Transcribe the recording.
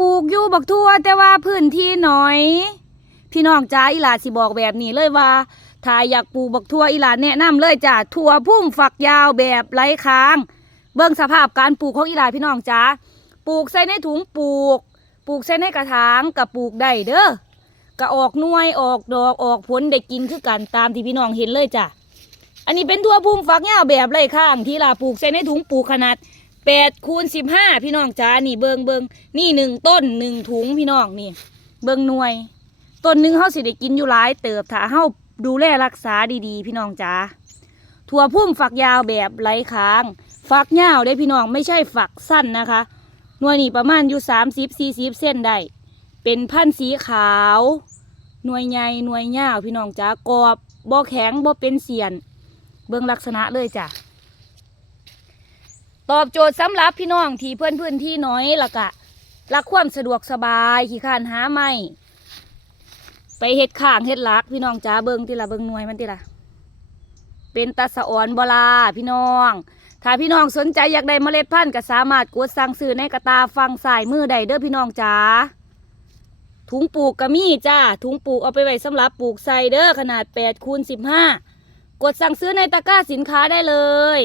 ปลูกอยู่บักทั่วแต่ว่าพื้นที่น้อย พี่น้องจ้าอีหลาสิบอกแบบนี้เลยว่าถ้าอยากปลูกบักทั่วอีหลาแนะนำเลยจ้าทั่วพุ่มฝักยาวแบบไร้ค้าง เบิ่งสภาพการปลูกของอีหลาพี่น้องจ้าปลูกใส่ในถุงปลูก ปลูกใส่ในกระถางกับปลูกได้เด้อก็ออกน่วยออกดอกออกผลได้กินคือกันตามที่พี่น้องเห็นเลยจ้ะอันนี้เป็นทั่วพุ่มฝักยาวแบบไร้ข้างที่ลาปลูกใส่ในถุงปลูกขนาด แปดคูณสิบห้าพี่น้องจ้านี่เบิงเบิงนี่หนึ่งต้นหนึ่งถุงพี่น้องนี่ เบิงหน่วย ต้นหนึ่งเขาสิได้กินอยู่หลายเติบถ้าเฮาดูแลรักษาดีๆ พี่น้องจ้าถั่วพุ่มฝักยาวแบบไร้ค้าง ฝักยาวได้พี่น้องไม่ใช่ฝักสั้นนะคะ หน่วยนี่ประมาณอยู่สามสิบสี่สิบเส้นได้เป็นพันธุ์สีขาว หน่วยใหญ่หน่วยยาวพี่น้องจ้ากรอบบ่แข็งบ่เป็นเสียน เบิงลักษณะเลยจ้ะ ตอบโจทย์สำหรับพี่น้องที่เพื่อนพื้นที่น้อยละกะรักความสะดวกสบายขี้ข้านหาไม่ไปเฮ็ดข้างเฮ็ดลัก พี่น้องจ้าเบิ่งติละเบิ่งหน่วยมันติละเป็นตาสะออนบลาพี่น้อง ถ้าพี่น้องสนใจอยากได้เมล็ดพันธุ์ก็สามารถกดสั่งซื้อในกระตาฟังสายมือได้เด้อพี่น้องจ้าถุงปลูกก็มีจ้าถุงปลูกเอาไปไว้สำหรับปลูกใส่เด้อขนาด8คูณ15 กดสั่งซื้อในตะกร้าสินค้าได้เลย